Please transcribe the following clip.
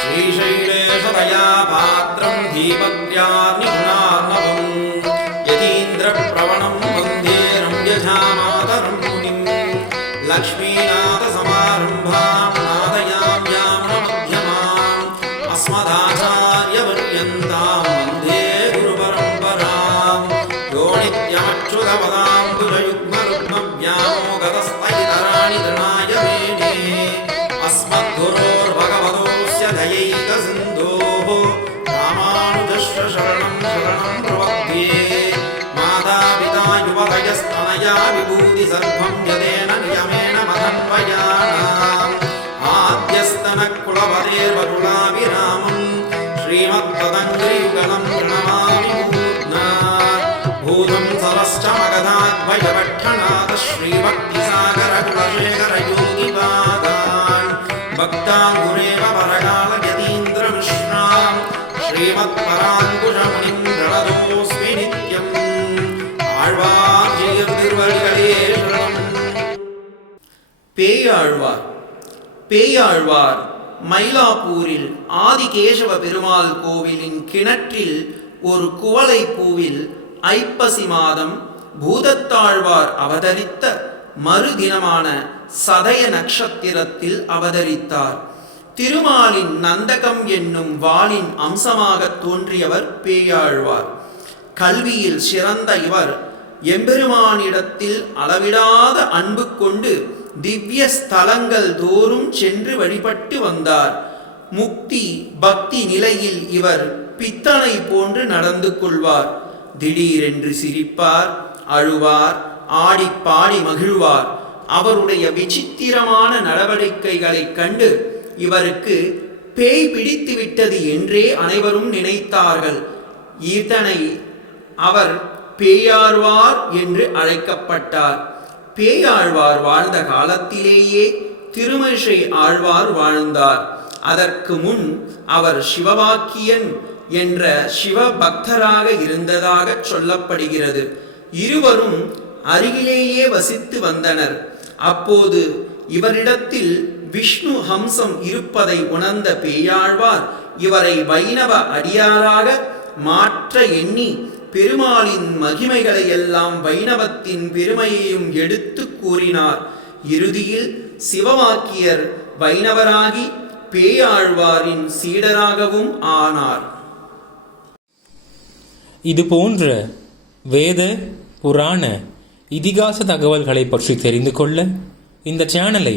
श्रीशैलेशतया पात्रम् धीपत्यार्निगुणार्णवम् यतीन्द्रप्रवणम् वन्दे रम्यजामातरम् मुनिम् लक्ष्मीनाथसमारम्भाम् दयैकसिन्धोः रामानुजस्य शरणं शरणं प्रपद्ये मातापिता युवतयस्तनया विभूति सर्वं यदेन नियमेन मदन्वयानाम् आद्यस्तनकुलपतेर्वरुणाभिरामम् श्रीमत्तदङ्ग्रियुगलं प्रणमामि मूर्ध्ना भूतं सरश्च मगधाद्वयपठ्ठनाथ श्रीभक्तिसागरकुलशेखरयोगिपादान् भक्ताङ्गुरेव பேயாழ்வார் பேயாழ்வார் மயிலாப்பூரில் ஆதிகேசவ பெருமாள் கோவிலின் கிணற்றில் ஒரு குவளை பூவில் ஐப்பசி மாதம் பூதத்தாழ்வார் அவதரித்த மறுதினமான சதய நட்சத்திரத்தில் அவதரித்தார். திருமாலின் நந்தகம் என்னும் வாளின் அம்சமாக தோன்றியவர் பேயாழ்வார். கல்வியில் சிறந்த இவர் எம்பெருமானிடத்தில் அளவிடாத அன்பு கொண்டு திவ்ய ஸ்தலங்கள் தோறும் சென்று வழிபட்டு வந்தார். முக்தி பக்தி நிலையில் இவர் பித்தனை போன்று நடந்து கொள்வார். திடீரென்று சிரிப்பார் அழுவார் ஆடி பாடி மகிழ்வார். அவருடைய விசித்திரமான நடவடிக்கைகளைக் கண்டு இவருக்கு பேய் பிடித்து விட்டது என்றே அனைவரும் நினைத்தார்கள். இதனை அவர் பேயாழ்வார் என்று அழைக்கப்பட்டார். பேயாழ்வார் வாழ்ந்த காலத்திலேயே திருமஷை ஆழ்வார் வாழ்ந்தார். அதற்கு முன் அவர் சிவவாக்கியன் என்ற சிவபக்தராக இருந்ததாக சொல்லப்படுகிறது. இருவரும் அருகிலேயே வசித்து வந்தனர். அப்போது இவரிடத்தில் விஷ்ணு ஹம்சம் இருப்பதை உணர்ந்த பேயாழ்வார் இவரை வைணவ அடியாராக மாற்ற எண்ணி பெருமாளின் மகிமைகளை எல்லாம் வைணவத்தின் பெருமையையும் எடுத்து கூறினார். இறுதியில் சிவவாக்கியர் வைணவராகி பேயாழ்வாரின் சீடராகவும் ஆனார். இது போன்ற வேத புராண இதிகாச தகவல்களை பற்றி தெரிந்து கொள்ள இந்த சேனலை